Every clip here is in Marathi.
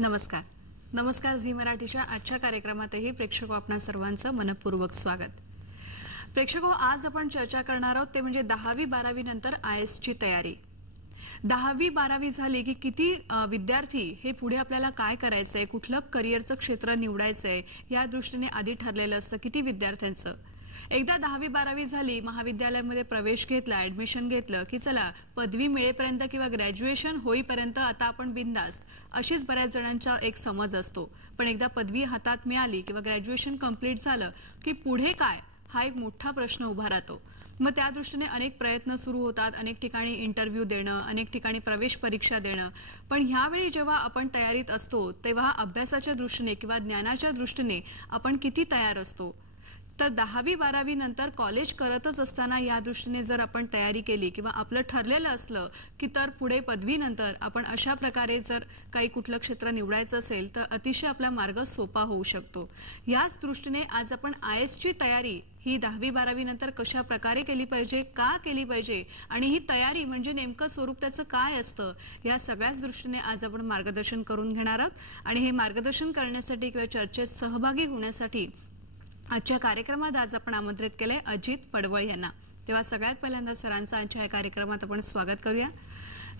नमस्कार नमस्कार झी मराठीच्या आजच्या कार्यक्रमातही प्रेक्षको आपणा सर्वांचं मनपूर्वक स्वागत। प्रेक्षको, आज आपण चर्चा करणार आहोत ते म्हणजे 10वी-12वी नंतर IAS ची तयारी। 10वी-12वी झाली की किती विद्यार्थी हे पुढे आपल्याला काय करायचंय, कुठलं करिअरचं क्षेत्र निवडायचंय या दृष्टीने आधी ठरलेलं असतं किती विद्यार्थ्यांचं। एकदा 10वी-12वी झाली, महाविद्यालयामध्ये प्रवेश घेतला, ऍडमिशन घेतलं की चला पदवी मिळेपर्यंत किंवा ग्रॅज्युएशन होईपर्यंत आता आपण बिंदास्त, अशीच बऱ्याच जणांचा एक समज असतो। पण एकदा पदवी हातात मिळाली किंवा ग्रॅज्युएशन कंप्लीट झालं की पुढे काय, हा एक मोठा प्रश्न उभा राहतो। मग त्या दृष्टीने अनेक प्रयत्न सुरू होतात, अनेक ठिकाणी इंटरव्ह्यू देणं, अनेक ठिकाणी प्रवेश परीक्षा देणं। पण ह्यावेळी जेव्हा आपण तयारीत असतो तेव्हा अभ्यासाच्या दृष्टीने किंवा ज्ञानाच्या दृष्टीने आपण किती तयार असतो। तर 10वी-12वी नंतर कॉलेज करतच असताना या दृष्टीने जर आपण तयारी केली किंवा आपलं ठरलेलं असलं की तर पुढे पदवीनंतर आपण अशा प्रकारे जर काही कुठलं क्षेत्र निवडायचं असेल तर अतिशय आपला मार्ग सोपा होऊ शकतो। याच दृष्टीने आज आपण IAS ची तयारी ही 10वी-12वी नंतर कशा प्रकारे केली पाहिजे, का केली पाहिजे आणि ही तयारी म्हणजे नेमकं स्वरूप त्याचं काय असतं, या सगळ्याच दृष्टीने आज आपण मार्गदर्शन करून घेणार आहोत। आणि हे मार्गदर्शन करण्यासाठी किंवा चर्चेत सहभागी होण्यासाठी आजच्या कार्यक्रमात आज आपण आमंत्रित केले अजित पडवळ यांना। तेव्हा सगळ्यात पहिल्यांदा सरांचं आजच्या या कार्यक्रमात आपण स्वागत करूया।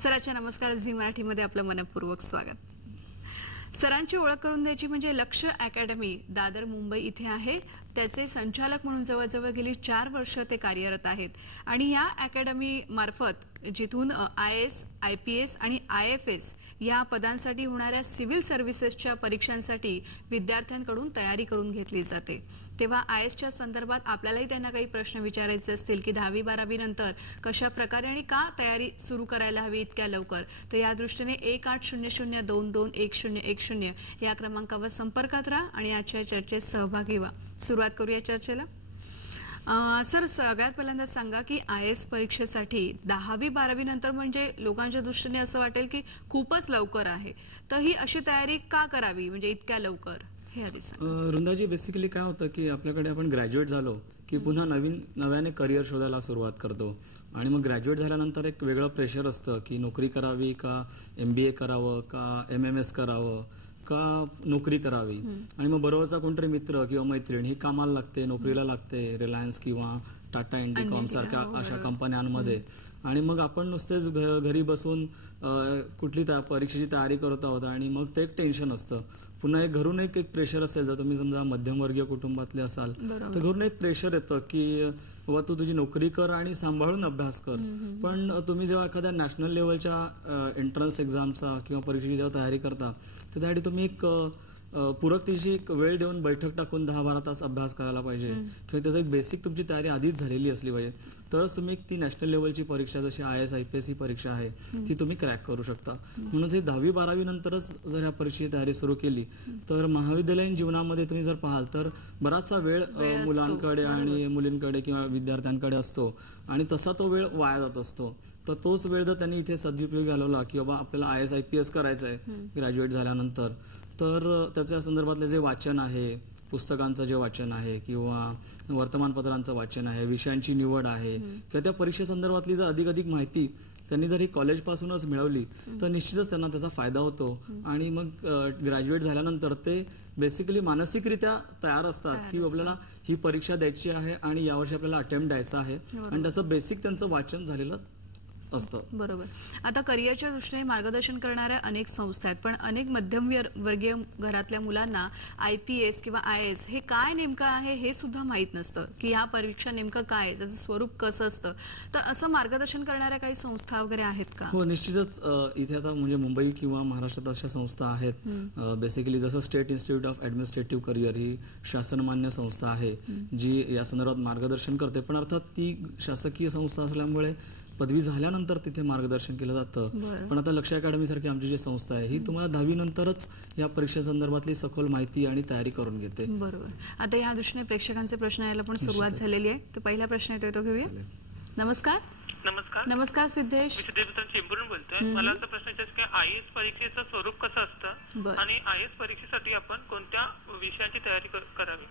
सरांच्या नमस्कार, झी मराठीमध्ये आपलं मनपूर्वक स्वागत। सरांची ओळख करून द्यायची म्हणजे लक्ष्य अकॅडमी दादर मुंबई इथे आहे, त्याचे संचालक म्हणून जवळजवळ गेली 4 वर्ष ते कार्यरत आहेत। आणि या अकॅडमी मार्फत जिथून IAS, IPS आणि IFS या पदांसाठी होणाऱ्या सिव्हिल सर्व्हिसेसच्या परीक्षांसाठी विद्यार्थ्यांकडून तयारी करून घेतली जाते। तेव्हा IAS च्या संदर्भात आपल्यालाही त्यांना काही प्रश्न विचारायचे असतील की 10वी-12वी नंतर कशा प्रकारे आणि का तयारी सुरू करायला हवी इतक्या लवकर, तर या दृष्टीने 1800221010 या क्रमांकावर संपर्कात राहा आणि आजच्या चर्चेत सहभागी व्हा। सुरुवात करूया चर्चेला। सर, सगळ्यात पहिल्यांदा सांगा की IAS परीक्षेसाठी 10वी-12वी नंतर म्हणजे लोकांच्या दृष्टीने असं वाटेल की खूपच लवकर आहे, तर ही अशी तयारी का करावी म्हणजे इतक्या लवकर, हे आधी सांगा। वृंदाजी, बेसिकली काय होतं की आपल्याकडे आपण ग्रॅज्युएट झालो की पुन्हा नव्याने करिअर शोधायला सुरुवात करतो आणि मग ग्रॅज्युएट झाल्यानंतर एक वेगळं प्रेशर असतं की नोकरी करावी का, MBA करावं का, MMS करावं का, नोकरी करावी। आणि मग बरोबरचा कोणतरी मित्र किंवा मैत्रीण ही कामाला लागते, नोकरीला लागते, रिलायन्स किंवा टाटा इंडिकॉम सारख्या अशा कंपन्यांमध्ये, आणि मग आपण नुसतेच घरी बसून कुठली परीक्षेची तयारी करत आहोत आणि मग ते एक टेन्शन असतं। पुन्हा एक घरून एक प्रेशर असेल, जर तुम्ही समजा मध्यमवर्गीय कुटुंबातले असाल तर घरून एक प्रेशर येतं की बाबा तू तुझी नोकरी कर आणि सांभाळून अभ्यास कर। पण तुम्ही जेव्हा एखाद्या नॅशनल लेवलच्या एंट्रन्स एक्झामचा किंवा परीक्षेची जेव्हा तयारी करता त्यासाठी तुम्ही एक पूरकतेची वेळ देऊन बैठक टाकून 10-12 तास अभ्यास करायला पाहिजे किंवा त्याचं एक बेसिक तुमची तयारी आधीच झालेली असली पाहिजे, तरच तुम्ही ती नॅशनल लेवलची परीक्षा जशी IAS, IPS ही परीक्षा आहे ती तुम्ही क्रॅक करू शकता। म्हणून हे 10वी-12वी नंतरच जर या परीक्षेची तयारी सुरू केली तर महाविद्यालयीन जीवनामध्ये तुम्ही जर पाहाल तर बराचसा वेळ मुलांकडे आणि मुलींकडे किंवा विद्यार्थ्यांकडे असतो आणि तसा तो वेळ वाया जात असतो। तर तोच वेळ जर त्यांनी इथे सदुपयोग घालवला की बाबा आपल्याला IAS, IPS करायचं आहे ग्रॅज्युएट झाल्यानंतर, तर त्याच्या संदर्भातले जे वाचन आहे, पुस्तकांचं जे वाचन आहे किंवा वर्तमानपत्रांचं वाचन आहे, विषयांची निवड आहे किंवा त्या परीक्षेसंदर्भातली जर अधिक माहिती त्यांनी जर ही कॉलेजपासूनच मिळवली तर निश्चितच त्यांना त्याचा फायदा होतो। आणि मग ग्रॅज्युएट झाल्यानंतर ते बेसिकली मानसिकरित्या तयार असतात की आपल्याला ही परीक्षा द्यायची आहे आणि यावर्षी आपल्याला अटेम्प्ट द्यायचा आहे आणि त्याचं बेसिक त्यांचं वाचन झालेलं असतं। बरोबर। आता करिअरच्या दृष्टीने मार्गदर्शन करणाऱ्या अनेक संस्था आहेत, पण अनेक मध्यमवर्गीय घरातल्या मुलांना IPS किंवा IAS हे काय नेमकं आहे हे सुद्धा माहीत नसतं की ह्या परीक्षा नेमकं काय आहे, त्याचं स्वरूप कसं असतं, तर असं मार्गदर्शन करणाऱ्या काही संस्था वगैरे आहेत का? हो, निश्चितच इथे आता म्हणजे मुंबई किंवा महाराष्ट्रात अशा संस्था आहेत। बेसिकली जसं state institute of administrative career ही शासनमान्य संस्था आहे जी या संदर्भात मार्गदर्शन करते, पण अर्थात ती शासकीय संस्था असल्यामुळे पदवी झाल्यानंतर तिथे मार्गदर्शन केलं जातं। पण आता लक्ष्य अकॅडमी सारखी आमची जी संस्था आहे ही तुम्हाला 10वी नंतरच या परीक्षेसंदर्भातली सखोल माहिती आणि तयारी करून घेते। बरोबर। आता या दृष्टीने प्रेक्षकांचे प्रश्न यायला पण सुरुवात झालेली आहे, तर पहिला प्रश्न येतोय तो घेऊया। नमस्कार। नमस्कार। नमस्कार सिद्धेश। मी सिद्धेश चेंबूरून बोलतोय। मला असा प्रश्न विचारायचा की IAS परीक्षेचं स्वरूप कसं असतं आणि IAS परीक्षेसाठी आपण कोणत्या विषयांची तयारी करावी?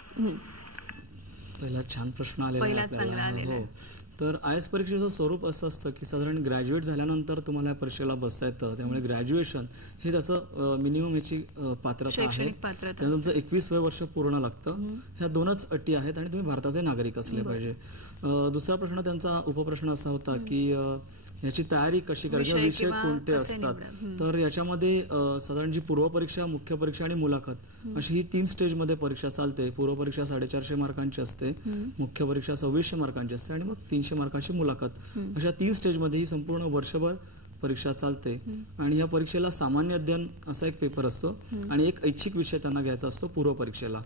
पहिला छान प्रश्न आलेला आहे आपल्याला। तर IAS परीक्षेचं स्वरूप असं असतं की साधारण ग्रॅज्युएट झाल्यानंतर तुम्हाला या परीक्षेला बसता येतं. त्यामुळे ग्रॅज्युएशन हे त्याचं मिनिमम ह्याची पात्रता आहे. त्यामुळे तुमचं 21 वर्ष पूर्ण लागतं. ह्या 2च अटी आहेत आणि तुम्ही भारताचे नागरिक असले पाहिजे. दुसरा प्रश्न त्यांचा उपप्रश्न असा होता की याची तयारी कशी करायची, विषय कोणते असतात. तर याच्यामध्ये साधारण जी पूर्वपरीक्षा, मुख्य परीक्षा आणि मुलाखत अशी ही 3 स्टेजमध्ये परीक्षा चालते. पूर्वपरीक्षा 450 मार्कांची असते, मुख्य परीक्षा 2600 मार्कांची असते आणि मग 300 मार्कांची मुलाखत. अशा 3 स्टेजमध्ये ही संपूर्ण वर्षभर परीक्षा चालते. आणि या परीक्षेला सामान्य अध्ययन असा एक पेपर असतो आणि एक ऐच्छिक विषय त्यांना घ्यायचा असतो पूर्व परीक्षेला.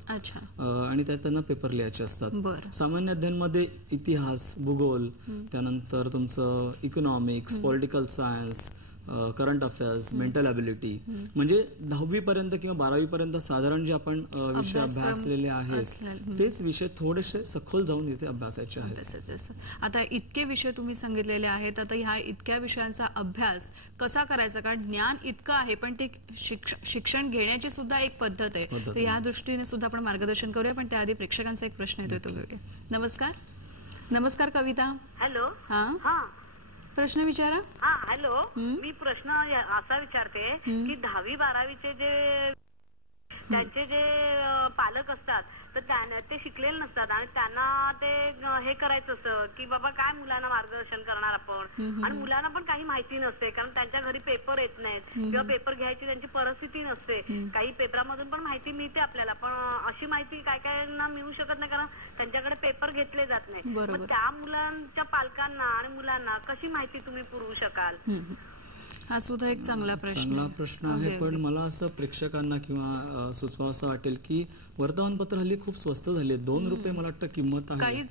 आणि त्यात त्यांना पेपर लिहायचे असतात. सामान्य अध्ययनमध्ये इतिहास, भूगोल, त्यानंतर तुमचं economics, political science, current affairs, mental ability, म्हणजे 10वी पर्यंत किंवा 12वी पर्यंत साधारण जे आपण विषय अभ्यासलेले आहेत तेच विषय थोडेसे सखोल जाऊन इथे अभ्यासायचे आहेत. आता इतके विषय तुम्ही सांगितलेले आहेत, आता ह्या इतक्या विषयांचा अभ्यास कसा करायचा, कारण ज्ञान इतकं आहे पण ते शिक्षण घेण्याची सुद्धा एक पद्धत आहे. तर या दृष्टीने सुद्धा आपण मार्गदर्शन करूया. पण त्याआधी प्रेक्षकांचा एक प्रश्न येतोय, तो घेऊया. नमस्कार कविता. हॅलो. हा, प्रश्न विचारा. हॅलो. मी प्रश्न असा विचारते की 10वी 12वीचे त्यांचे जे पालक असतात तर ते शिकलेले नसतात आणि त्यांना ते हे करायचं असतं की बाबा काय मुलांना मार्गदर्शन करणार आपण, आणि मुलांना पण काही माहिती नसते कारण त्यांच्या घरी पेपर येत नाहीत किंवा पेपर घ्यायची त्यांची परिस्थिती नसते. काही पेपरामधून पण माहिती मिळते आपल्याला, पण अशी माहिती काय कायना मिळू शकत नाही कारण त्यांच्याकडे पेपर घेतले जात नाही. मग त्या मुलांच्या पालकांना आणि मुलांना कशी माहिती तुम्ही पुरवू शकाल? हा सुद्धा एक चांगला प्रश्न आहे. पण मला असं प्रेक्षकांना किंवा सुचवा असं वाटेल की वर्तमानपत्र हल्ली खूप स्वस्त झाली आहेत. 2 रुपये मला वाटतं किंमत आहे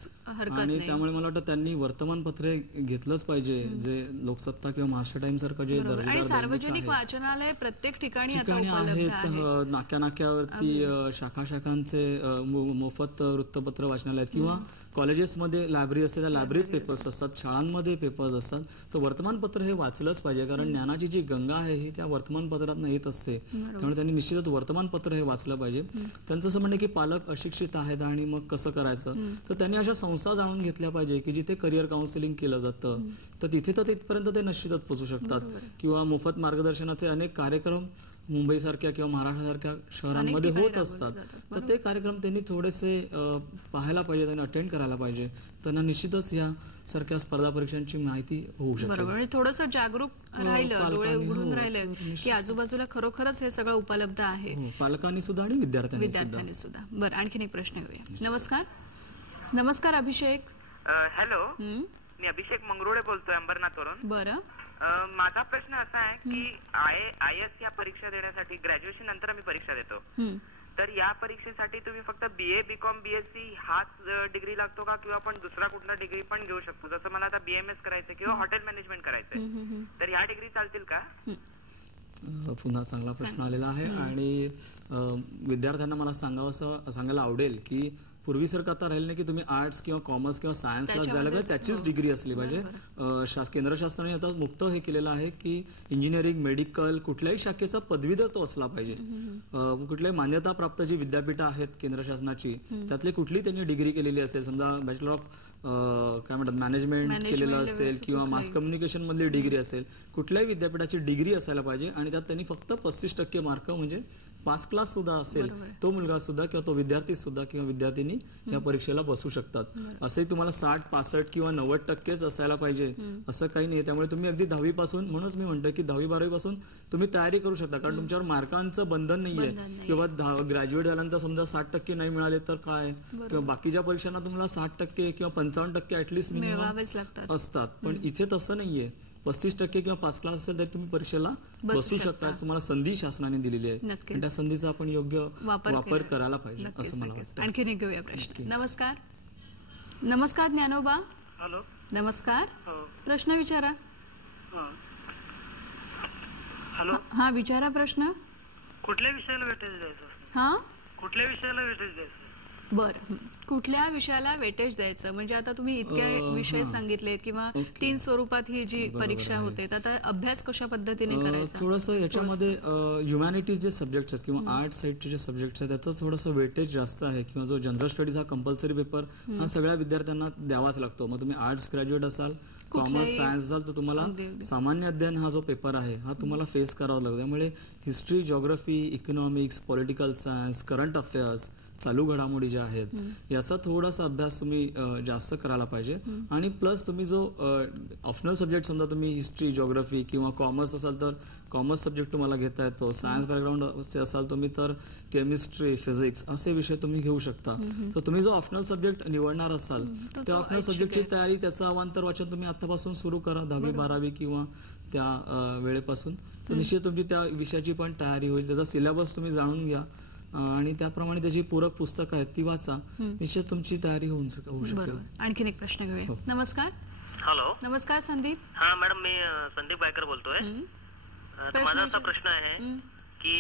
आणि त्यामुळे मला वाटतं त्यांनी वर्तमानपत्रे घेतलंच पाहिजे. जे लोकसत्ता किंवा महाराष्ट्र टाइम्स सारखं जे दर्जेदार सार्वजनिक वाचनालय प्रत्येक ठिकाणी आहेत. नाक्यावरती शाखांचे मोफत वृत्तपत्र वाचनालय किंवा कॉलेजेसमध्ये लायब्ररी असते, त्या लायब्ररीत पेपर्स असतात, शाळांमध्ये पेपर्स असतात. तर वर्तमानपत्र हे वाचलंच पाहिजे कारण ज्ञानाची जी गंगा आहे ही त्या वर्तमानपत्रातून येत असते. त्यामुळे त्यांनी निश्चितच वर्तमानपत्र हे वाचलं पाहिजे. त्यांचं असं म्हणणं की पालक अशिक्षित आहेत आणि मग कसं करायचं, तर त्यांनी अशा संस्था जाणून घेतल्या पाहिजे की जिथे करिअर काउन्सिलिंग केलं जातं. तर तिथे तर तिथपर्यंत ते निश्चितच पोहोचू शकतात. किंवा मोफत मार्गदर्शनाचे अनेक कार्यक्रम मुंबईसारख्या किंवा महाराष्ट्रासारख्या शहरांमध्ये होत असतात. तर ते कार्यक्रम त्यांनी थोडेसे पाहायला पाहिजे, त्यांनी अटेंड करायला पाहिजे. त्यांना निश्चितच या सारख्या स्पर्धा परीक्षांची माहिती होऊ शकते. थोडंसं जागरूक राहिलं, डोळे उघडून राहिले की आजूबाजूला खरोखरच हे सगळं उपलब्ध आहे. पालकांनी सुद्धा आणि विद्यार्थ्यांनी सुद्धा. बरं, आणखीन एक प्रश्न घेऊया. नमस्कार अभिषेक. हॅलो, मी अभिषेक मंगरुळे बोलतोय अंबरनाथवरून. बरं, माझा प्रश्न असा आहे की IAS या परीक्षा देण्यासाठी ग्रॅज्युएशन नंतर मी परीक्षा देतो, तर या परीक्षेसाठी तुम्ही फक्त BA, BCom, BSc हाच डिग्री लागतो का किंवा आपण दुसरा कुठला डिग्री पण घेऊ शकतो? जसं मला आता BMS करायचं किंवा हॉटेल मॅनेजमेंट करायचंय, तर ह्या डिग्री चालतील का? पुन्हा चांगला प्रश्न आलेला आहे. आणि विद्यार्थ्यांना मला सांगायला आवडेल की पूर्वीसारखं आता राहिलं नाही की तुम्ही आर्ट्स किंवा कॉमर्स किंवा सायन्सला जायला पाहिजे त्याचीच डिग्री असली पाहिजे. केंद्र शासनाने आता मुक्त हे केलेलं आहे की इंजिनिअरिंग, मेडिकल कुठल्याही शाखेचा पदवीधर तो असला पाहिजे. कुठल्याही मान्यता प्राप्त जी विद्यापीठं आहेत केंद्र शासनाची त्यातली कुठली त्यांनी डिग्री केलेली असेल, समजा बॅचलर ऑफ काय म्हणतात मॅनेजमेंट केलेलं असेल किंवा मास कम्युनिकेशन मधली डिग्री असेल, कुठल्याही विद्यापीठाची डिग्री असायला पाहिजे. आणि त्यात त्यांनी फक्त 35% मार्क म्हणजे पास क्लास सुद्धा असेल तो मुलगा सुद्धा किंवा तो विद्यार्थी सुद्धा किंवा विद्यार्थिनी या परीक्षेला बसू शकतात. असंही तुम्हाला 60, 65 किंवा 90% असायला पाहिजे असं काही नाही. त्यामुळे तुम्ही अगदी 10वी पासून, म्हणूनच मी म्हणतो की 10वी 12वी पासून तुम्ही तयारी करू शकता कारण तुमच्यावर मार्कांचं बंधन नाहीये. किंवा ग्रॅज्युएट झाल्यानंतर समजा 60% नाही मिळाले तर काय, किंवा बाकीच्या परीक्षांना तुम्हाला 60% किंवा 55% ऍटलिस्ट मिनिमम असतात. पण इथे तसं नाहीये. 35% किंवा पास क्लास असेल तर तुम्ही परीक्षेला बसू शकता. तुम्हाला संधी शासनाने दिलेली आहे, त्या संधीचा आपण योग्य वापर करायला पाहिजे असं मला वाटतं. आणखीन एक घेऊया प्रश्न. नमस्कार ज्ञानोबा. हॅलो. नमस्कार, प्रश्न विचारा. हॅलो. हा, विचारा प्रश्न. कुठल्या विषयाला वेटेज द्यायचं? हा, कुठल्या विषयाला वेटेज द्यायचं? बरं, कुठल्या विषयाला वेटेज द्यायचं? म्हणजे आता तुम्ही इतके विषय सांगितले किंवा 3 स्वरूपात ही जी परीक्षा होते, तर आता अभ्यास कशा पद्धतीने करायचा? थोडंसं याच्यामध्ये ह्युमॅनिटीज जे सब्जेक्ट आहेत किंवा आर्ट साईडचे जे सब्जेक्ट आहेत त्याचं थोडंसं वेटेज जास्त आहे. किंवा जो जनरल स्टडीज हा कंपल्सरी पेपर हा सगळ्या विद्यार्थ्यांना द्यावाच लागतो. मग तुम्ही आर्ट्स ग्रॅज्युएट असाल, कॉमर्स सायन्स असाल, तर तुम्हाला सामान्य अध्ययन हा जो पेपर आहे हा तुम्हाला फेस करावा लागतो. त्यामुळे history, geography, economics, political science, current affairs, चालू घडामोडी ज्या आहेत याचा थोडासा अभ्यास तुम्ही जास्त करायला पाहिजे. आणि प्लस तुम्ही जो ऑप्शनल सब्जेक्ट, समजा तुम्ही हिस्ट्री, जिओग्राफी किंवा कॉमर्स असाल तर कॉमर्स सब्जेक्ट तुम्हाला घेता येतो. सायन्स बॅकग्राऊंड असाल तुम्ही तर केमिस्ट्री, फिजिक्स असे विषय तुम्ही घेऊ शकता. तर तुम्ही जो ऑप्शनल सब्जेक्ट निवडणार असाल त्या ऑप्शनल सब्जेक्टची तयारी, त्याचं अवांतर वाचन तुम्ही आतापासून सुरू करा, 10वी 12वी किंवा त्या वेळेपासून. तर निश्चित तुमची त्या विषयाची पण तयारी होईल. त्याचा सिलेबस तुम्ही जाणून घ्या आणि त्याप्रमाणे त्याची पूरक पुस्तकं आहेत ती वाचा. निश्चित तुमची तयारी होऊ शकेल. आणखीन एक प्रश्न घेऊया. नमस्कार. हॅलो. नमस्कार संदीप. हा मॅडम, मी संदीप गायकर बोलतोय. माझा असा प्रश्न आहे की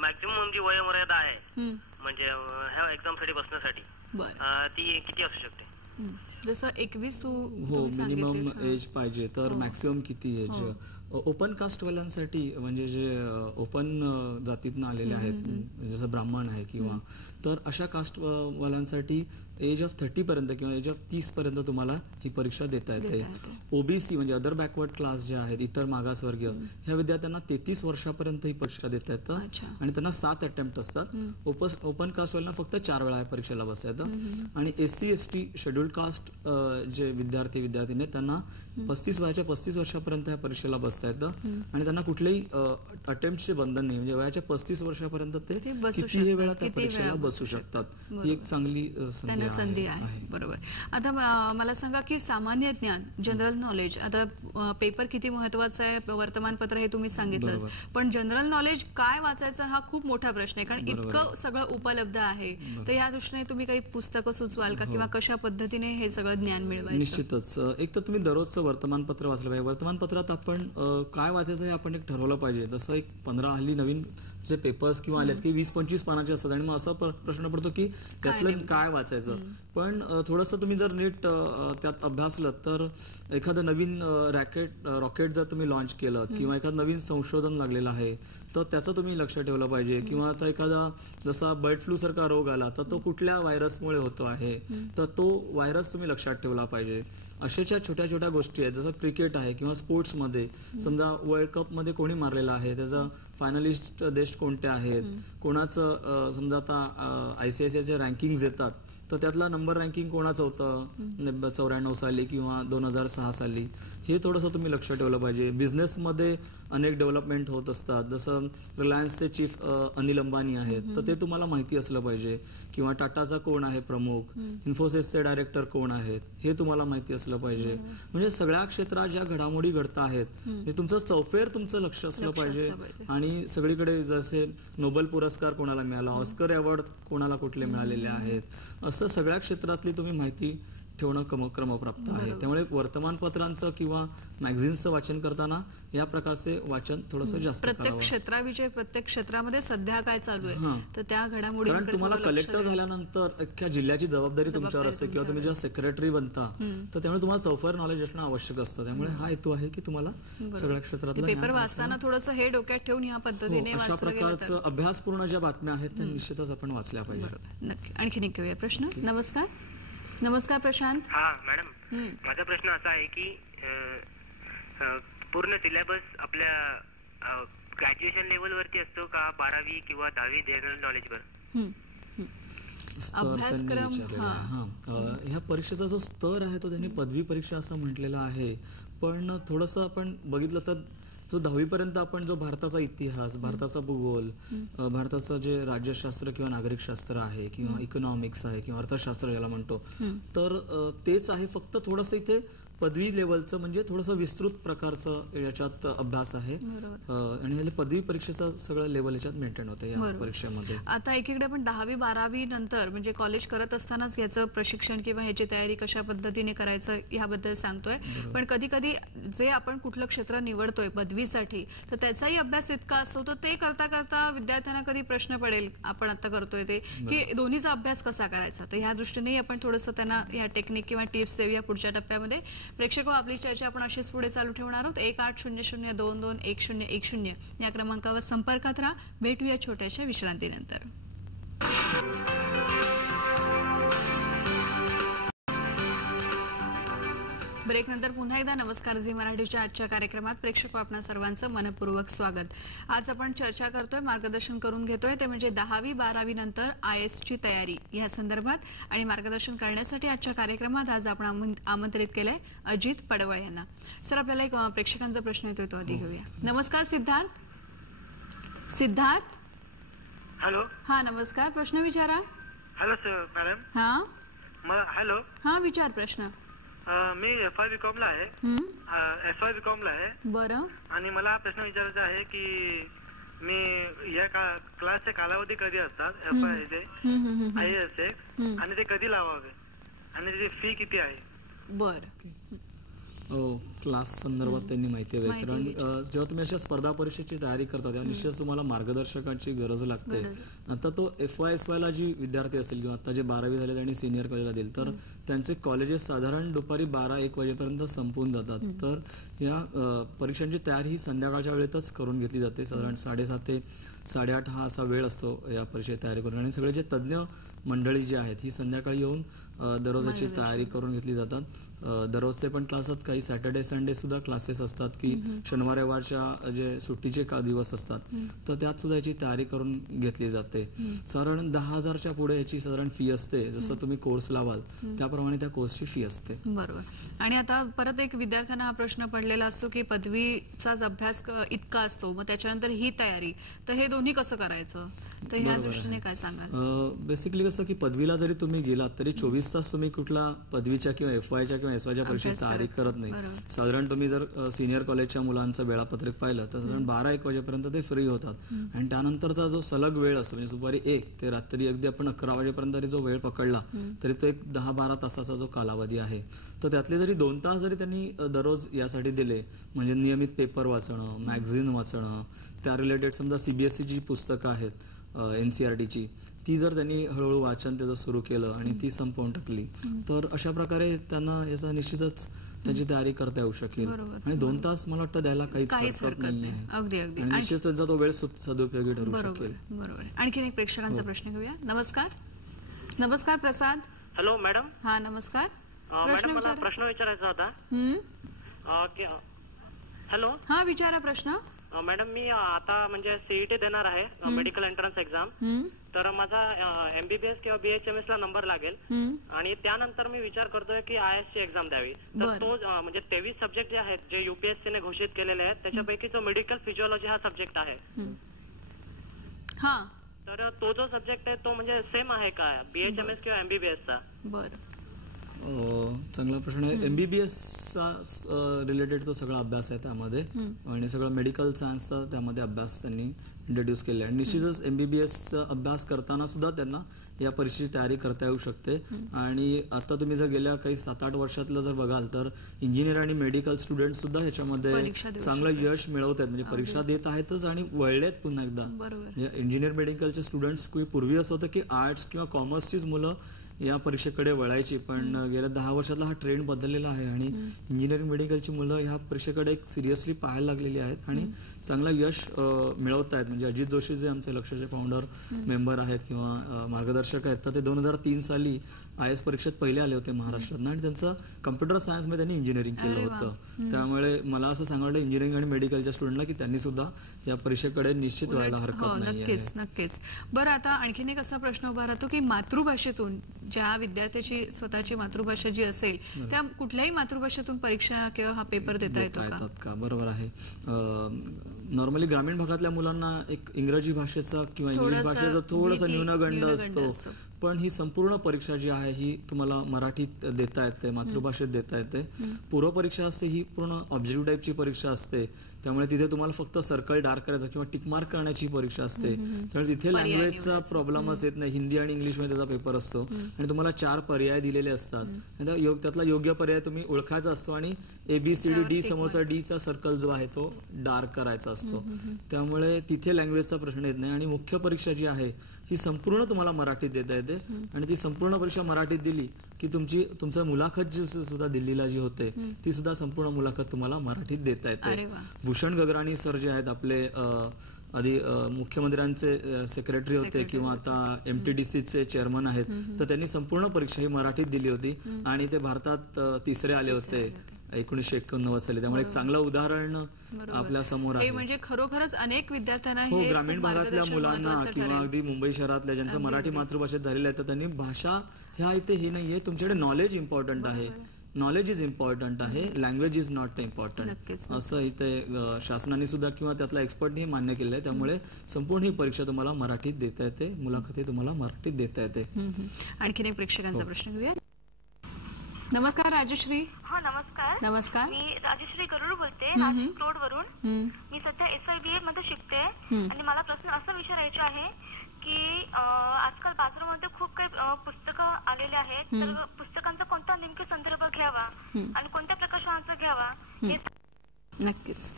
मॅक्झिमम जी वयोमर्यादा आहे म्हणजे ह्या एक्झाम साठी बसण्यासाठी ती किती असू शकते? जसं 21 हो, मिनिमम एज पाहिजे. तर मॅक्सिमम किती एज? ओपन कास्टवाल्यांसाठी म्हणजे जे ओपन जातीतनं आलेले आहेत, जसं ब्राह्मण आहे किंवा, तर अशा कास्टवाल्यांसाठी एज ऑफ 30 पर्यंत किंवा एज ऑफ 30 पर्यंत तुम्हाला ही परीक्षा देता येते. ओबीसी म्हणजे अदर बॅकवर्ड क्लास जे आहेत, इतर मागासवर्गीय, ह्या विद्यार्थ्यांना 33 वर्षापर्यंत ही परीक्षा देता येतं आणि त्यांना 7 अटेम्प्ट असतात. ओपन कास्टवाल्यांना फक्त 4 वेळा या परीक्षेला बसता येतं. आणि SC ST शेड्यूल्ड कास्ट जे विद्यार्थी त्यांना 35 वयाच्या 35 वर्षापर्यंत या परीक्षेला बसता येतं आणि त्यांना कुठलेही अटेम्प्टचे बंधन नाही. म्हणजे वयाच्या 35 वर्षापर्यंत ते कितीही वेळा त्या परीक्षेला बसू शकतात. ही एक चांगली संधी आहे. बरोबर. आता मला सांगा की सामान्य ज्ञान, जनरल नॉलेज, आता पेपर किती महत्वाचा आहे, वर्तमानपत्र हे तुम्ही सांगितलं, पण जनरल नॉलेज काय वाचायचं हा खूप मोठा प्रश्न आहे, कारण इतकं सगळं उपलब्ध आहे. तर या दृष्टीने तुम्ही काही पुस्तकं सुचवाल का किंवा कशा पद्धतीने हे सगळं ज्ञान मिळवायचं? निश्चितच. एक तर तुम्ही दररोजचं वर्तमानपत्र वाचलं पाहिजे. वर्तमानपत्रात आपण काय वाचायचं हे आपण एक ठरवलं पाहिजे. जसं एक 15 हल्ली नवीन जे पेपर्स किंवा आलेत की 20-25 पानाचे असतात आणि मग असा प्रश्न पडतो की त्यातलं काय वाचायचं. पण थोडंसं तुम्ही जर नीट त्यात अभ्यासलं तर एखादं नवीन रॉकेट जर तुम्ही लॉन्च केलं किंवा एखादं नवीन संशोधन लागलेलं आहे तर त्याचं तुम्ही लक्ष ठेवलं पाहिजे. किंवा आता एखादा जसा बर्ड फ्लू सारखा रोग आला तर तो कुठल्या व्हायरसमुळे होतो आहे, तर तो व्हायरस तुम्ही लक्षात ठेवला पाहिजे. अशाच्या छोट्या छोट्या गोष्टी आहेत. जसं क्रिकेट आहे किंवा स्पोर्ट्समध्ये समजा वर्ल्ड कपमध्ये कोणी मारलेला आहे, त्याचा फायनलिस्ट देश कोणते आहेत, कोणाचं समजा आता ICICIचे रँकिंग्ज येतात तर त्यातला नंबर रँकिंग कोणाचं होतं 94 साली किंवा 2006 साली, हे थोडंसं तुम्ही लक्ष ठेवलं पाहिजे. बिझनेसमध्ये अनेक डेव्हलपमेंट होत असतात. जसं रिलायन्सचे चीफ अनिल अंबानी आहेत तर ते तुम्हाला माहिती असलं पाहिजे. किंवा टाटाचा कोण आहे प्रमुख, इन्फोसिसचे डायरेक्टर कोण आहेत हे तुम्हाला माहिती असलं पाहिजे. म्हणजे सगळ्या क्षेत्रात ज्या घडामोडी घडत आहेत हे तुमचं चौफेर तुमचं लक्ष असलं पाहिजे. आणि सगळीकडे जसे नोबेल पुरस्कार कोणाला मिळाला, ऑस्कर अवॉर्ड कोणाला कुठले मिळालेले आहेत, असं सगळ्या क्षेत्रातली तुम्ही माहिती ठेवणं क्रमप्राप्त आहे. त्यामुळे वर्तमानपत्रांचं किंवा मॅगझिन्सचं वाचन करताना या प्रकारचे वाचन थोडंसं जास्त करावं. प्रत्येक क्षेत्राविषयी, प्रत्येक क्षेत्रामध्ये सध्या काय चालू आहे तर त्या घडामोडी, कारण तुम्हाला कलेक्टर झाल्यानंतर अख्ख्या जिल्ह्याची जबाबदारी तुमच्यावर असते किंवा तुम्ही जेव्हा सेक्रेटरी बनता तर त्यामुळे तुम्हाला चौफेर नॉलेज असणं आवश्यक असतं. त्यामुळे हा हेतू आहे की तुम्हाला सगळ्या क्षेत्रात पेपर वाचताना थोडंसं हे डोक्यात ठेवून या पद्धतीने अशा प्रकारचं अभ्यासपूर्ण ज्या बातम्या आहेत त्या निश्चितच आपण वाचल्या पाहिजे. नक्की. आणखीन एक घेऊया प्रश्न. नमस्कार. नमस्कार प्रशांत. हा मॅडम, माझा प्रश्न असा आहे की पूर्ण सिलेबस आपल्या ग्रॅज्युएशन लेवल वरती असतो का 12वी किंवा 10वी जनरल नॉलेजवर? अभ्यासक्रम ह्या परीक्षेचा जो स्तर आहे तो त्यांनी पदवी परीक्षा असं म्हटलेला आहे. पण थोडंसं आपण बघितलं तर जो 10वी पर्यंत आपण जो भारताचा इतिहास, भारताचा भूगोल, भारताचं जे राज्यशास्त्र किंवा नागरिकशास्त्र आहे किंवा इकॉनॉमिक्स आहे किंवा अर्थशास्त्र ज्याला म्हणतो तर तेच आहे. फक्त थोडंसं इथे पदवी लेवलचं म्हणजे थोडंसं विस्तृत प्रकारचं याच्यात अभ्यास आहे आणि पदवी परीक्षेचं सगळं लेवल याच्यात मेंटेन होतं या परीक्षेमध्ये. आता एकीकडे आपण 10वी 12वी नंतर म्हणजे कॉलेज करत असतानाच याचं प्रशिक्षण किंवा ह्याची तयारी कशा पद्धतीने करायचं याबद्दल सांगतोय, पण कधी कधी जे आपण कुठलं क्षेत्र निवडतोय पदवीसाठी तर त्याचाही अभ्यास इतका असतो तर ते करता करता विद्यार्थ्यांना कधी प्रश्न पडेल आपण आता करतोय ते की दोन्हीचा अभ्यास कसा करायचा. तर ह्या दृष्टीने आपण थोडंसं त्यांना ह्या टेक्निक किंवा टिप्स देऊया पुढच्या टप्प्यामध्ये. प्रेक्षक आपली चर्चा आपण अशीच पुढे चालू ठेवणार आहोत. 1800221010 या क्रमांकावर संपर्कात राहा. भेटूया छोट्याशा विश्रांतीनंतर. ब्रेक नंतर पुन्हा एकदा नमस्कार झी मराठीच्या आजच्या कार्यक्रमात प्रेक्षक आपणा सर्वांचं मनपूर्वक स्वागत. आज आपण चर्चा करतोय, मार्गदर्शन करून घेतोय ते म्हणजे 10वी 12वी नंतर IAS ची तयारी या संदर्भात. आणि मार्गदर्शन करण्यासाठी आजच्या कार्यक्रमात आज आपण आमंत्रित केलंय अजित पडवळ यांना. सर, आपल्याला एक प्रेक्षकांचा प्रश्न येतोय तो आधी घेऊया. नमस्कार सिद्धार्थ. हॅलो. हा नमस्कार, प्रश्न विचारा. Hello sir madam. हा हॅलो. हा विचार प्रश्न. मी FY BCom ला आहे. SY BCom ला आहे. बरं. आणि मला हा प्रश्न विचारायचा आहे की मी या क्लासचे कालावधी कधी असतात FY चे IAS चे आणि ते कधी लावावे आणि त्याची फी किती आहे. बरं. क्लास संदर्भात त्यांनी माहिती हवी, कारण जेव्हा तुम्ही अशा स्पर्धा परीक्षेची तयारी करता तेव्हा निश्चित तुम्हाला मार्गदर्शकाची गरज लागते. आता तो FY SY ला जी विद्यार्थी असेल किंवा आता जे 12वी झाले आणि सिनियर कॉलेजला देईल तर त्यांचे कॉलेजेस साधारण दुपारी 12-1 वाजेपर्यंत संपून जातात. तर या परीक्षांची तयारी ही संध्याकाळच्या वेळेतच करून घेतली जाते. साधारण 7:30 ते 8:30 हा असा वेळ असतो या परीक्षेची तयारी करून. आणि सगळे जे तज्ज्ञ मंडळी जी आहेत ही संध्याकाळी येऊन दररोजची तयारी करून घेतली जातात. दररोजचे पण क्लास असतात, काही सॅटर्डे संडे सुद्धा क्लासेस असतात की शनिवार रविवारच्या जे सुट्टीचे दिवस असतात तर त्यात सुद्धा याची तयारी करून घेतली जाते. साधारण 10,000च्या पुढे याची साधारण फी असते. जसं तुम्ही कोर्स लावाल त्याप्रमाणे त्या कोर्सची फी असते. बरोबर. आणि आता परत एक विद्यार्थ्यांना हा प्रश्न पडलेला असतो की पदवीचाच अभ्यास इतका असतो, मग त्याच्यानंतर ही तयारी, तर हे दोन्ही कसं करायचं, तर ह्या दृष्टीने काय सांगाल. बेसिकली कसं की पदवीला जरी तुम्ही गेलात तरी 24 तास तुम्ही कुठला पदवीच्या किंवा FYच्या किंवा SYच्या परीक्षेची तयारी करत नाही. साधारण तुम्ही जर सिनियर कॉलेजच्या मुलांचं वेळापत्रक पाहिलं तर साधारण 12-1 वाजेपर्यंत ते फ्री होतात. आणि त्यानंतरचा जो सलग वेळ असतो म्हणजे दुपारी 1 ते रात्री अगदी आपण 11 वाजेपर्यंत जो वेळ पकडला तरी तो एक 10-12 तासाचा जो कालावधी आहे. तर त्यातले जरी 2 तास जरी त्यांनी दररोज यासाठी दिले म्हणजे नियमित पेपर वाचणं, मॅगझिन वाचणं, त्या रिलेटेड समजा CBSE जी पुस्तकं आहेत NCERTची ती जर त्यांनी हळूहळू वाचन त्याचं सुरू केलं आणि ती संपवून टाकली तर अशा प्रकारे त्यांना याचा निश्चितच त्याची तयारी करता येऊ शकेल. आणि 2 तास मला वाटतं द्यायला काहीच हरकत नाही आहे. अगदी अगदी. आणि निश्चित त्यांचा तो वेळ सदुपयोगी ठरू शकेल. बरोबर. आणखी एक प्रेक्षकांचा प्रश्न घेऊया. नमस्कार. नमस्कार प्रसाद. Hello madam. हा नमस्कार. मॅडम मला प्रश्न विचारायचा होता. हॅलो. हा विचारा प्रश्न. मॅडम मी आता म्हणजे CET देणार आहे, मेडिकल एंट्रन्स एक्झाम. तर माझा MBBS किंवा BHMS ला नंबर लागेल आणि त्यानंतर मी विचार करतोय की IAS ची एक्झाम द्यावी. तर तो म्हणजे 23 सब्जेक्ट जे आहेत जे UPSC ने घोषित केलेले आहेत त्याच्यापैकी जो मेडिकल फिजिओलॉजी हा सब्जेक्ट आहे तर तो जो सब्जेक्ट आहे तो म्हणजे सेम आहे का BHMS किंवा MBBS चा. बरं. चांगला प्रश्न आहे. MBBS चा रिलेटेड तो सगळा अभ्यास आहे त्यामध्ये आणि सगळं मेडिकल सायन्सचा त्यामध्ये अभ्यास त्यांनी इंट्रोड्यूस केला आहे. आणि निश्चितच MBBSचा अभ्यास करताना सुद्धा त्यांना या परीक्षेची तयारी करता येऊ शकते. आणि आता तुम्ही जर गेल्या काही 7-8 वर्षातलं जर बघाल तर इंजिनियर आणि मेडिकल स्टुडंट सुद्धा ह्याच्यामध्ये चांगलं यश मिळवत आहेत, म्हणजे परीक्षा देत आहेतच आणि वळलेत पुन्हा एकदा. म्हणजे इंजिनियर मेडिकलचे स्टुडंट्स पूर्वी असं होतं की आर्ट्स किंवा कॉमर्सचीच मुलं या परीक्षेकडे वळायची, पण गेल्या 10 वर्षातला हा ट्रेंड बदललेला आहे आणि इंजिनिअरिंग मेडिकलची मुलं ह्या परीक्षेकडे एक सिरियसली पाहायला लागलेली आहेत आणि चांगलं यश मिळवत आहेत. म्हणजे अजित जोशी जे आमचे लक्षचे फाउंडर मेंबर आहेत किंवा मार्गदर्शक आहेत तर ते 2003 साली IAS परीक्षेत पहिले आले होते महाराष्ट्रात आणि त्यांचं कम्प्युटर सायन्समध्ये त्यांनी इंजिनिअरिंग केलं होतं. त्यामुळे मला असं सांगायला इंजिनिअरिंग आणि मेडिकलच्या स्टुडंटला की त्यांनी सुद्धा या परीक्षेकडे निश्चित व्हायला हरकत नाही. नक्कीच नक्कीच. बरं, आता आणखीन एक असा प्रश्न उभा राहतो की मातृभाषेतून ज्या विद्यार्थ्याची स्वतःची मातृभाषा जी असेल त्या कुठल्याही मातृभाषेतून परीक्षा किंवा हा पेपर देता येतात का. बरोबर आहे. नॉर्मली ग्रामीण भागातल्या मुलांना एक इंग्रजी भाषेचा किंवा इंग्लिश भाषेचा थोडासा न्यूनगंड असतो, पण ही संपूर्ण परीक्षा जी आहे ही तुम्हाला मराठीत देता येते, मातृभाषेत देता येते. पूर्व परीक्षा असते ही पूर्ण ऑब्जेक्टिव्ह टाईपची परीक्षा असते, त्यामुळे तिथे तुम्हाला फक्त सर्कल डार्क करायचं किंवा टिक मार्क करण्याची परीक्षा असते. त्यामुळे तिथे लँग्वेजचा प्रॉब्लेमच येत नाही. हिंदी आणि इंग्लिशमध्ये त्याचा पेपर असतो आणि तुम्हाला 4 पर्याय दिलेले असतात. त्यातला योग्य पर्याय तुम्ही ओळखायचा असतो आणि ABCD समोरचा D चा सर्कल जो आहे तो डार्क करायचा असतो. त्यामुळे तिथे लँग्वेजचा प्रश्न येत नाही. आणि मुख्य परीक्षा जी आहे ही संपूर्ण तुम्हाला मराठीत देता येते आणि ती संपूर्ण परीक्षा मराठीत दिली की तुमचं मुलाखत जी सुद्धा दिल्लीला जी होते ती सुद्धा संपूर्ण मुलाखत तुम्हाला मराठीत देता येते. भूषण गगराणी सर जे आहेत आपले आधी मुख्यमंत्र्यांचे सेक्रेटरी होते किंवा आता MTDCचे चेअरमन आहेत, तर त्यांनी संपूर्ण परीक्षा ही मराठीत दिली होती आणि ते भारतात 3रे आले होते 1989 साली. त्यामुळे एक चांगलं उदाहरण आपल्या समोर आहे. म्हणजे खरोखरच अनेक विद्यार्थ्यांना हो, ग्रामीण भागातल्या मुलांना किंवा अगदी मुंबई शहरातल्या ज्यांचं मराठी मातृभाषेत झालेलं आहे तर त्यांनी भाषा ह्या इथे ही नाहीये, तुमच्याकडे नॉलेज इम्पॉर्टंट आहे. नॉलेज इज इम्पॉर्टंट आहे, लँग्वेज इज नॉट इम्पॉर्टंट असं इथे शासनाने सुद्धा किंवा त्यातल्या एक्सपर्टने मान्य केलेलं आहे. त्यामुळे संपूर्ण ही परीक्षा तुम्हाला मराठीत देता येते, मुलाखती तुम्हाला मराठीत देता येते. आणखीन एक प्रेक्षकांचा प्रश्न घेऊया. नमस्कार राजश्री. हो नमस्कार. नमस्कार. मी राजश्री गरुड बोलते, नाशिक रोड वरून. मी सध्या SIBA मध्ये शिकते आणि मला प्रश्न असा विचारायचा आहे की आजकाल बाजारामध्ये खूप काही पुस्तकं आलेले आहेत, तर पुस्तकांचा कोणता नेमका संदर्भ घ्यावा आणि कोणत्या प्रकाशनाचा घ्यावा हे. नक्कीच.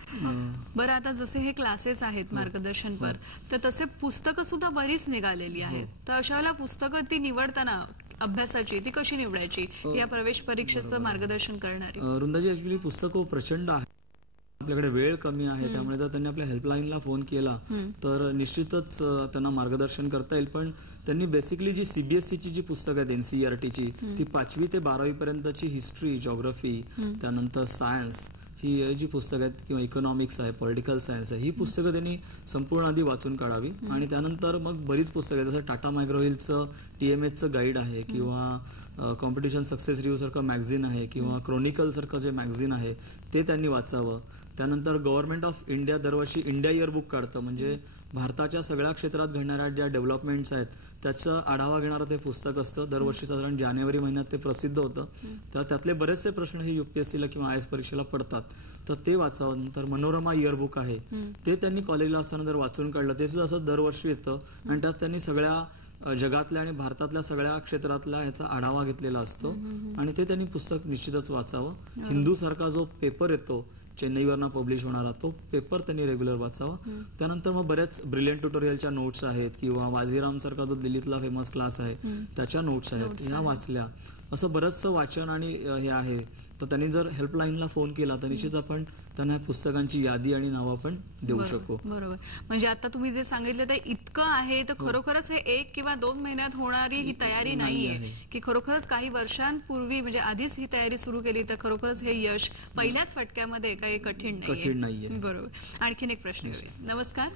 बरं, आता जसे हे क्लासेस आहेत मार्गदर्शनपर, तर तसे पुस्तकं सुद्धा बरीच निघालेली आहेत. तर अशा वेळेला पुस्तकं ती निवडताना अभ्यासाची ती कशी निवडायची या प्रवेश परीक्षेचं मार्गदर्शन करणारी. वृंदाजी, ऍक्च्युली पुस्तकं प्रचंड आहे, आपल्याकडे वेळ कमी आहे, त्यामुळे जर त्यांनी आपल्या हेल्पलाईनला फोन केला तर निश्चितच त्यांना मार्गदर्शन करता येईल. पण त्यांनी बेसिकली जी CBSEची जी पुस्तकं आहेत NCERTची, ती 5वी ते 12वी पर्यंतची हिस्ट्री, जॉग्रफी, त्यानंतर सायन्स ही जी पुस्तकं आहेत किंवा इकॉनॉमिक्स आहे, पॉलिटिकल सायन्स आहे, ही पुस्तकं त्यांनी संपूर्ण आधी वाचून काढावी. आणि त्यानंतर मग बरीच पुस्तकं आहेत, जसं टाटा मायग्रोहिलचं TMHचं गाईड आहे किंवा कॉम्पिटिशन सक्सेस रिव्ह्यू सारखं मॅगझिन आहे किंवा क्रोनिकल सारखं जे मॅगझिन आहे ते त्यांनी वाचावं. त्यानंतर गव्हर्नमेंट ऑफ इंडिया दरवर्षी इंडिया इयर बुक काढतं, म्हणजे भारताच्या सगळ्या क्षेत्रात घडणाऱ्या ज्या डेव्हलपमेंट्स आहेत त्याचा आढावा घेणारं ते पुस्तक असतं. दरवर्षी साधारण जानेवारी महिन्यात ते प्रसिद्ध होतं. तर त्यातले बरेचसे प्रश्न हे UPSCला किंवा IAS परीक्षेला पडतात, तर ते वाचावं. नंतर मनोरमा इयर बुक आहे, ते त्यांनी कॉलेजला असताना जर वाचून काढलं, ते सुद्धा असं दरवर्षी येतं आणि त्यात त्यांनी सगळ्या जगातल्या आणि भारतातल्या सगळ्या क्षेत्रातला ह्याचा आढावा घेतलेला असतो आणि ते त्यांनी पुस्तक निश्चितच वाचावं. हिंदू सारखा जो पेपर येतो चेन्नईवरनं पब्लिश होणारा, तो पेपर त्यांनी रेग्युलर वाचावा. त्यानंतर मग बऱ्याच ब्रिलियंट ट्युटोरियलच्या नोट्स आहेत किंवा वाझीराम सारखा जो दिल्लीतला फेमस क्लास आहे त्याच्या नोट्स आहेत, ह्या वाचल्या. असं बरंचसं वाचन आणि हे आहे. तर त्यांनी जर हेल्पलाईनला फोन केला तर निश्चित आपण त्यांना पुस्तकांची यादी आणि नावं आपण देऊ शकू. बरोबर. म्हणजे आता तुम्ही जे सांगितलं ते इतकं आहे, तर खरोखरच हे 1 किंवा 2 महिन्यात होणारी ही तयारी नाहीये की खरोखरच काही वर्षांपूर्वी म्हणजे आधीच ही तयारी सुरू केली तर खरोखरच हे यश पहिल्याच फटक्यामध्ये काही कठीण नाहीये. बरोबर. आणखीन एक प्रश्न. नमस्कार.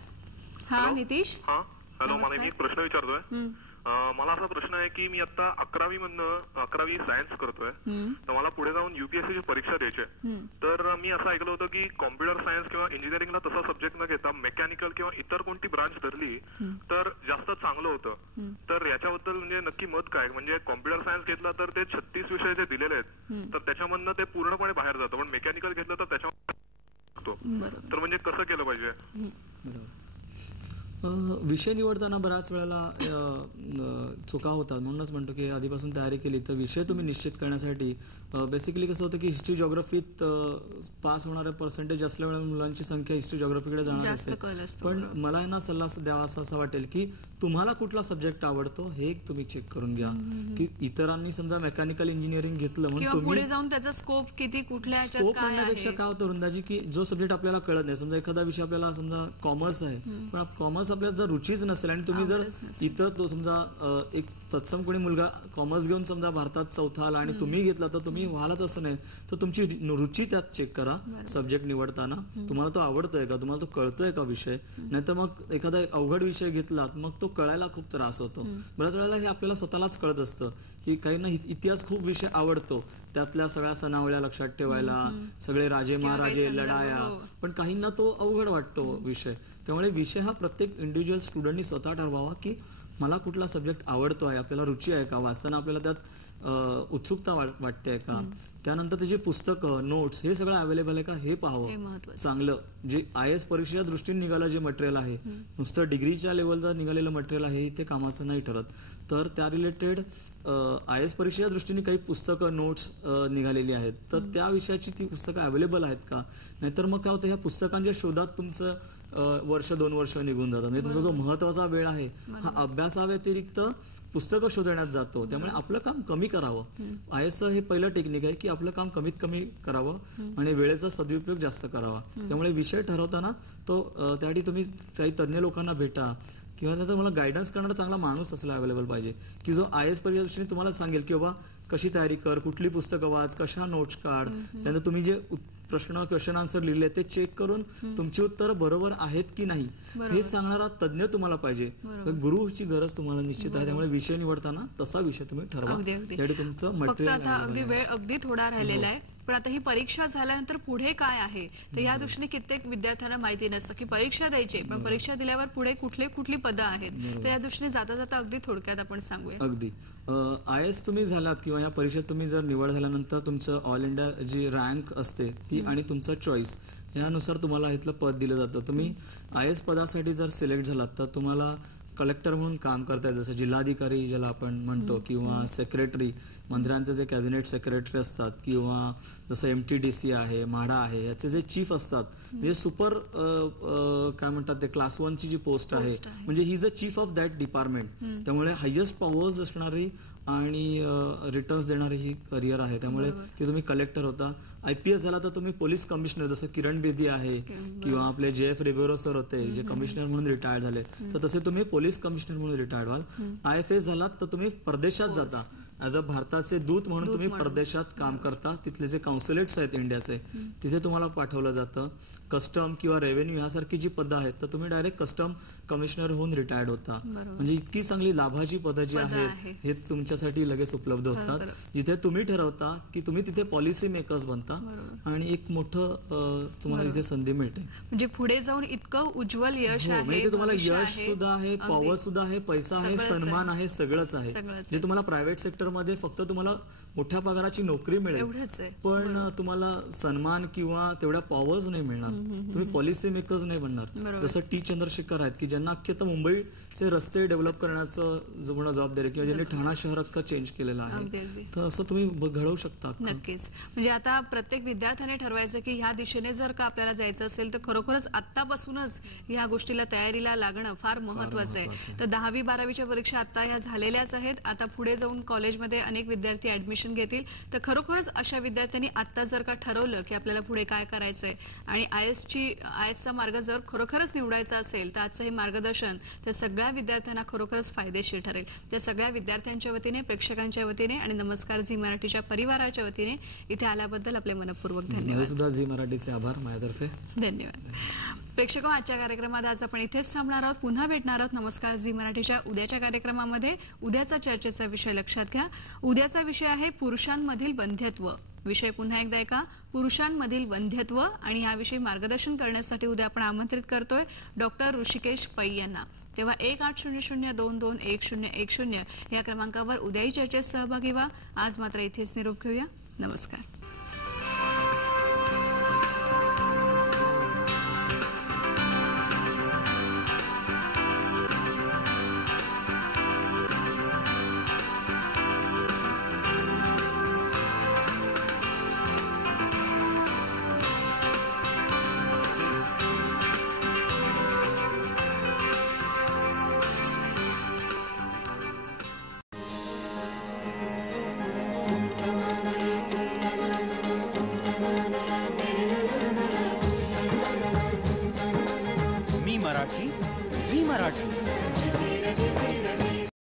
हा नितीश. हॅलो, मला एक प्रश्न विचारतोय. मला असा प्रश्न आहे की मी आता 11वी सायन्स करतोय, तर मला पुढे जाऊन UPSCची परीक्षा द्यायची आहे. तर मी असं ऐकलं होतं की कॉम्प्युटर सायन्स किंवा इंजिनिअरिंगला तसा सब्जेक्ट न घेता मेकॅनिकल किंवा इतर कोणती ब्रांच धरली तर जास्त चांगलं होतं. तर याच्याबद्दल म्हणजे नक्की मत काय? म्हणजे कॉम्प्युटर सायन्स घेतला तर ते 36 विषय जे दिलेले आहेत तर त्याच्यामधनं ते पूर्णपणे बाहेर जातं, पण मेकॅनिकल घेतलं तर त्याच्यामध्ये तर म्हणजे कसं केलं पाहिजे? विषय निवडताना बऱ्याच वेळेला चुका होतात, म्हणूनच म्हणतो की आधीपासून तयारी केली तर विषय तुम्ही निश्चित करण्यासाठी बेसिकली कसं होतं की हिस्ट्री जॉग्रफीत पास होणारे पर्सेंटेज असल्यामुळे मुलांची संख्या हिस्ट्री जॉग्रफीकडे जाणार असते. पण मला यांना सल्ला द्यावा असं वाटेल की तुम्हाला कुठला सब्जेक्ट आवडतो हे तुम्ही चेक करून घ्या. की इतरांनी समजा मेकॅनिकल इंजिनिअरिंग घेतलं म्हणून तुम्ही पुढे जाऊन त्याचा स्कोप किती कुठल्या स्कोप म्हणण्यापेक्षा काय होतं वृंदाजी की जो सब्जेक्ट आपल्याला कळत नाही, समजा एखादा विषय आपल्याला समजा कॉमर्स आहे पण कॉमर्स आपल्याला जर रुचीच नसेल आणि तुम्ही जर इतर तो समजा एक तत्सम कोणी मुलगा कॉमर्स घेऊन समजा भारतात 4था आला आणि तुम्ही घेतला तर तुम्ही व्हालच असं नाही. तर तुमची रुची त्यात चेक करा सब्जेक्ट निवडताना. तुम्हाला तो आवडतोय का, तुम्हाला तो कळतोय का विषय. नाहीतर मग एखादा अवघड विषय घेतला मग तो कळायला खूप त्रास होतो. बऱ्याच वेळेला हे आपल्याला स्वतःलाच कळत असतं की काहींना इतिहास खूप विषय आवडतो, त्यातल्या सगळ्या सणावळ्या लक्षात ठेवायला, सगळे राजे महाराजे, लढाया, पण काहींना तो अवघड वाटतो विषय. त्यामुळे विषय हा प्रत्येक इंडिव्हिज्युअल स्टुडंटनी स्वतः ठरवावा की मला कुठला सब्जेक्ट आवडतो आहे, आपल्याला रुची आहे का, वाचताना आपल्याला त्यात उत्सुकता वाटते का, त्यानंतर त्याची पुस्तकं, नोट्स हे सगळं अवेलेबल आहे का हे पाहावं चांगलं. जे IAS परीक्षेच्या दृष्टीने निघालं जे मटेरियल आहे, नुसतं डिग्रीच्या लेवलचं निघालेलं मटेरियल आहे ते कामाचं नाही ठरत. तर त्या रिलेटेड IAS परीक्षेच्या दृष्टीने काही पुस्तकं, नोट्स निघालेली आहेत, तर त्या विषयाची ती पुस्तकं अवेलेबल आहेत का. नाहीतर मग काय होतं, ह्या पुस्तकांच्या शोधात तुमचं 1-2 वर्ष निघून जातात. म्हणजे तुमचा जो महत्वाचा वेळ आहे हा अभ्यासाव्यतिरिक्त पुस्तकं शोधण्यात जातो. त्यामुळे आपलं काम कमी करावं. IASचं हे पहिलं टेक्निक आहे की आपलं काम कमीत कमी करावं आणि वेळेचा सदुपयोग जास्त करावा. त्यामुळे विषय ठरवताना तो त्यासाठी तुम्ही काही तज्ञ लोकांना भेटा किंवा त्यात तुम्हाला गायडन्स करणारा चांगला माणूस असला अवेलेबल पाहिजे की जो IAS परीक्षेच्या दृष्टीने तुम्हाला सांगेल की बाबा कशी तयारी कर, कुठली पुस्तकं वाच, कशा नोट्स काढ, त्यानंतर तुम्ही जे क्वेश्चन आन्सर लिहिले ते चेक करून तुमची उत्तर बरोबर आहेत की नाही हे सांगणारा तज्ञ तुम्हाला पाहिजे. गुरुची गरज तुम्हाला निश्चित आहे. त्यामुळे विषय निवडताना तसा विषय तुम्ही ठरवा. त्यासाठी तुमचं मटेरियल अगदी वेळ अगदी थोडा राहिलेला आहे. पण आता ही परीक्षा झाल्यानंतर पुढे काय आहे तर या दृष्टीने कित्येक विद्यार्थ्यांना माहिती नसतं की परीक्षा द्यायची, पण परीक्षा दिल्यावर पुढे कुठली पदं आहेत, तर या दृष्टीने जाता जाता अगदी थोडक्यात आपण सांगूया. अगदी IAS तुम्ही झालात किंवा या परीक्षेत तुम्ही जर निवड झाल्यानंतर तुमचं ऑल इंडिया जी रँक असते ती आणि तुमचा चॉईस यानुसार तुम्हाला इथलं पद दिलं जातं. तुम्ही IAS पदासाठी जर सिलेक्ट झालात तर तुम्हाला कलेक्टर म्हणून काम करताय, जसं जिल्हाधिकारी ज्याला आपण म्हणतो, किंवा सेक्रेटरी, मंत्र्यांचे जे कॅबिनेट सेक्रेटरी असतात, किंवा जसं MTDC आहे, म्हाडा आहे, याचे जे चीफ असतात, म्हणजे सुपर काय म्हणतात ते क्लास 1 ची जी पोस्ट आहे, म्हणजे he is a chief of that department. त्यामुळे हायेस्ट पॉवर्स असणारी आणि रिटर्न्स देणारी ही करिअर आहे. त्यामुळे ते तुम्ही कलेक्टर होता. IPS झाला तर तुम्ही पोलीस कमिशनर, जसं किरण बेदी आहे किंवा आपले JF रेबेरो सर होते जे कमिशनर म्हणून रिटायर्ड झाले, तर तसे तुम्ही पोलीस कमिशनर म्हणून रिटायर्ड व्हाल. IFS झालात तर तुम्ही परदेशात जाता, ऍज अ भारताचे दूत म्हणून तुम्ही परदेशात काम करता. तिथले जे कॉन्सुलेट्स आहेत इंडियाचे तिथे तुम्हाला पाठवलं जातं. कस्टम किंवा रेव्हेन्यू यासारखी जी पदं आहेत तर तुम्ही डायरेक्ट कस्टम कमिशनर होऊन रिटायर्ड होता. म्हणजे इतकी चांगली लाभाची पदं जी आहेत हे तुमच्यासाठी लगेच उपलब्ध होतात, जिथे तुम्ही ठरवता की तुम्ही तिथे पॉलिसी मेकर्स बनता आणि एक मोठं तुम्हाला इथे संधी मिळते. म्हणजे पुढे जाऊन इतकं उज्ज्वल यश आहे, म्हणजे तुम्हाला यश सुद्धा आहे, पॉवर सुद्धा आहे, पैसा आहे, सन्मान आहे, सगळंच आहे. जे तुम्हाला प्रायव्हेट सेक्टर मध्ये फक्त तुम्हाला मोठ्या पगाराची नोकरी मिळेल, पण तुम्हाला सन्मान किंवा तेवढ्या पॉवर्स नाही मिळणार. तुम्ही पॉलिसी मेकर्स नाही बनणार. जसं T. चंद्रशेखर आहेत की ज्यांना अख्खे तर मुंबईचे रस्ते डेव्हलप करण्याचं जबाबदारी किंवा ज्यांनी ठाणा शहर अख्खा चेंज केलेला आहे, तर असं तुम्ही घडवू शकता. नक्कीच. म्हणजे आता प्रत्येक विद्यार्थ्याने ठरवायचं की ह्या दिशेने जर का आपल्याला जायचं असेल तर खरोखरच आत्तापासूनच ह्या गोष्टीला तयारीला लागणं फार महत्वाचं आहे. तर 10वी-12वीच्या परीक्षा आता या झालेल्याच आहेत. आता पुढे जाऊन कॉलेजमध्ये अनेक विद्यार्थी ऍडमिशन घेतील. तर खरोखरच अशा विद्यार्थ्यांनी आता जर का ठरवलं की आपल्याला पुढे काय करायचंय आणि IASचा मार्ग जर खरोखरच निवडायचा असेल तर आजचं हे मार्गदर्शन त्या सगळ्या विद्यार्थ्यांना खरोखरच फायदेशीर ठरेल. त्या सगळ्या विद्यार्थ्यांच्या वतीने, प्रेक्षकांच्या वतीने आणि नमस्कार झी मराठीच्या परिवाराच्या वतीने इथे आल्याबद्दल आपले मनपूर्वक धन्यवाद. सुद्धा झी मराठीचे आभार माझ्यातर्फे. धन्यवाद. प्रेक्षक, आजच्या कार्यक्रमात आज आपण इथेच थांबणार आहोत. पुन्हा भेटणार आहोत नमस्कार झी मराठीच्या उद्याच्या कार्यक्रमामध्ये. उद्याचा चर्चेचा विषय लक्षात घ्या. उद्याचा विषय आहे पुरुषांमधील वंध्यत्व. विषय पुन्हा एकदा ऐका, पुरुषांमधील वंध्यत्व. आणि याविषयी मार्गदर्शन करण्यासाठी उद्या आपण आमंत्रित करतोय डॉक्टर ऋषिकेश पै यांना. तेव्हा 1800-22-1010 या क्रमांकावर उद्याही चर्चेत सहभागी व्हा. आज मात्र इथेच निरोप घेऊया. नमस्कार. झी मराठी.